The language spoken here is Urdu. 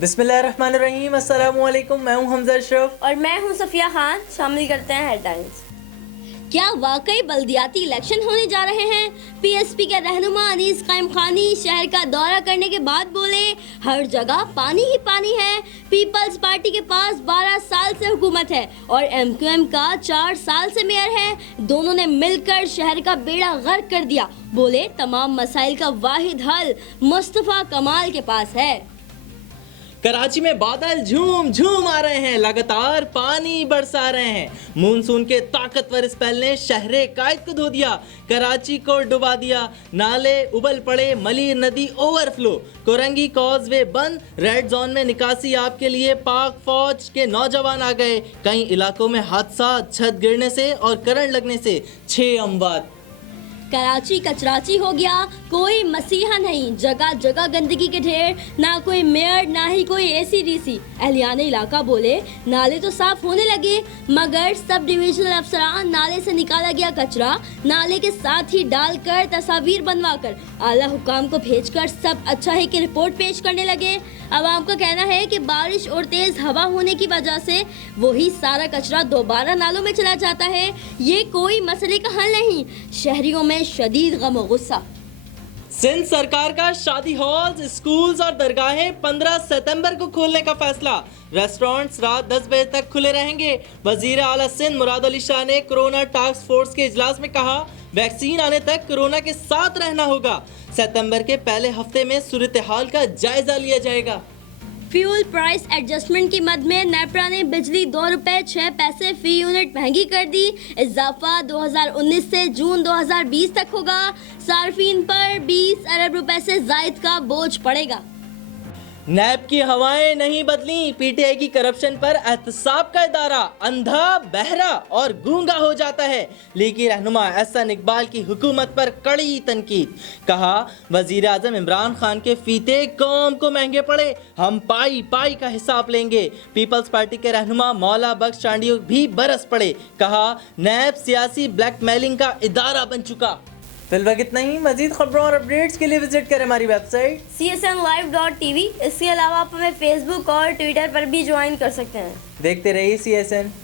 بسم اللہ الرحمن الرحیم، السلام علیکم، میں ہوں حمزہ اشرف اور میں ہوں صفیہ خان۔ شامل کرتے ہیں ہیڈ لائنز۔ کیا واقعی بلدیاتی الیکشن ہونے جا رہے ہیں؟ پی ایس پی کے رہنما انیس قائم خانی شہر کا دورہ کرنے کے بعد بولے، ہر جگہ پانی ہی پانی ہے۔ پیپلز پارٹی کے پاس 12 سال سے حکومت ہے اور ایم کیو ایم کا 4 سال سے میئر ہے، دونوں نے مل کر شہر کا بیڑا غرق کر دیا۔ بولے، تمام مسائل کا واحد حل مصطفیٰ کمال کے پاس ہے۔ کراچی میں بادل جھوم جھوم آ رہے ہیں، لگاتار پانی برسا رہے ہیں۔ مونسون کے طاقتور اسپیل نے شہر قائد کو دھو دیا، کراچی کو ڈبا دیا، نالے ابل پڑے، ملیر ندی اوور فلو، کورنگی کاز وے بند، ریڈ زون میں نکاسی آپ کے لیے پاک فوج کے نوجوان آ گئے۔ کئی علاقوں میں حادثات، چھت گرنے سے اور کرنٹ لگنے سے 6 اموات۔ کراچی کچراچی ہو گیا، کوئی مسیحا نہیں، جگہ جگہ گندگی کے ڈھیر، نہ کوئی میئر نہ ہی کوئی اے سی ڈی سی۔ اہلیان علاقہ بولے، نالے تو صاف ہونے لگے مگر سب ڈویژنل افسران نالے سے نکالا گیا کچرا نالے کے ساتھ ہی ڈال کر تصاویر بنوا کر اعلیٰ حکام کو بھیج کر سب اچھا ہے کہ رپورٹ پیش کرنے لگے۔ عوام کا کہنا ہے کہ بارش اور تیز ہوا ہونے کی وجہ سے وہی سارا کچرا دوبارہ نالوں میں چلا جاتا ہے، یہ کوئی مسئلے کا حل نہیں۔ شہریوں میں شدید غم و غصہ۔ سندھ سرکار کا شادی ہالز، اسکولز اور درگاہیں 15 ستمبر کو کھولنے کا فیصلہ، ریسٹورنٹس رات 10 بجے تک کھلے رہیں گے۔ وزیر اعلیٰ سندھ مراد علی شاہ نے کورونا ٹاسک فورس کے اجلاس میں کہا، ویکسین آنے تک کورونا کے ساتھ رہنا ہوگا۔ ستمبر کے پہلے ہفتے میں صورتحال کا جائزہ لیا جائے گا۔ فیول پرائس ایڈجسٹمنٹ کی مد میں نیپرا نے بجلی 2 روپے 6 پیسے فی یونٹ مہنگی کر دی۔ اضافہ 2019 سے جون 2020 تک ہوگا۔ صارفین پر 20 ارب روپے سے زائد کا بوجھ پڑے گا۔ نیب کی ہوائیں نہیں بدلیں، پی ٹی آئی کی کرپشن پر احتساب کا ادارہ اندھا، بہرا اور گونگا ہو جاتا ہے۔ لیگی رہنما احسن اقبال کی حکومت پر کڑی تنقید، کہا وزیر اعظم عمران خان کے فیتے قوم کو مہنگے پڑے، ہم پائی پائی کا حساب لیں گے۔ پیپلز پارٹی کے رہنما مولا بخش چانڈیو بھی برس پڑے، کہا نیب سیاسی بلیک میلنگ کا ادارہ بن چکا۔ فی الوقت اتنا ہی، مزید خبروں اور اپڈیٹس کے لیے وزٹ کریں ہماری ویب سائٹ csnlive.tv۔ اس کے علاوہ آپ ہمیں فیس بک اور ٹویٹر پر بھی جوائن کر سکتے ہیں۔ دیکھتے رہیے CSN۔